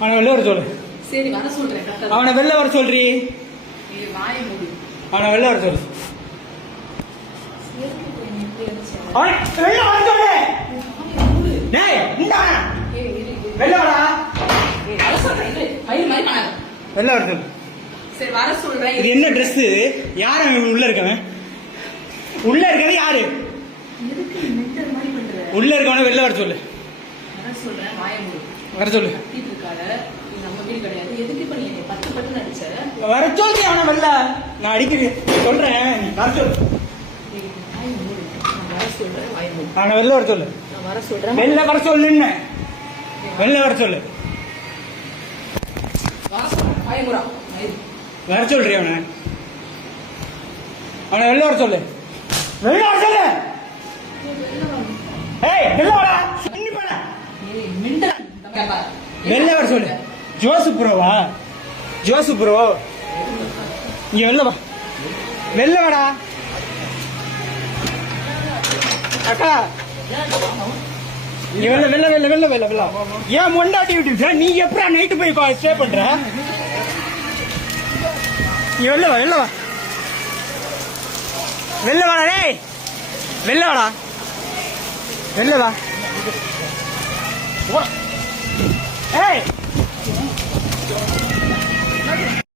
அவனை வெளில வர சொல்லு. சரி வர சொல்றேன். அவனை வெளில வர சொல்றி. வாயை மூடு. அவனை வெளில வர சொல்லு. அவனை வெளில வர சொல்லு. டேய் இந்தா. வெளில வாடா. வர சொல்றேன். மயிர் மாதிரி காணாத. வெளில வர சொல்லு. சரி வர சொல்றேன். இது என்ன Dress? யார் அவன் உள்ள இருக்கவன்? உள்ள இருக்கறது யாரு? எதுக்கு மென்டல் மாதிரி பண்ற? உள்ள இருக்கவனை வெளில வர சொல்லு. வர சொல்றேன். வாயை மூடு. வர சொல்லு. கத்திட்டு இருக்காத. இது நம்ம வீடு கிடையாது. எதுக்கு இப்ப நீ என்னை பத்து பட்டு நடிச்ச? வர சொல்லி அவனை வெளில. நான் அடிக்கிறேன் சொல்றேன். நீ வர சொல்லு. வாயை மூடு. நான் வர சொல்றேன். வாயை மூடு. அவனை வெளில வர சொல்லு. நான் வர சொல்றேன். வெளில வர சொல்லுன்னு. வெளில வர சொல்லு. வர சொல்றேன். வாயை மூடா. வர சொல்றி அவனை. அவனை வெளில வர சொல்லு. வெளில வர சொல்லு. ஏய் வெளில வாடா. இன்னி போடா. ஏய் மென்டல். வெளில வர சொல்லு. ஜோசப் ப்ரோவா? ஜோசப் ப்ரோ இங்க வெளில வா. வெளில வாடா. அக்கா இங்க வெளில வெளில வெளில வெளில வெளில வெளில. ஏன் மொண்டாட்டி விட்டு நீ எப்படா நைட்டு போய் ஸ்டே பண்ற? நீ வெளில வா. வெளில வா. வெளில வாடா. டேய் வெளில வாடா. வெளில வா. ஏய்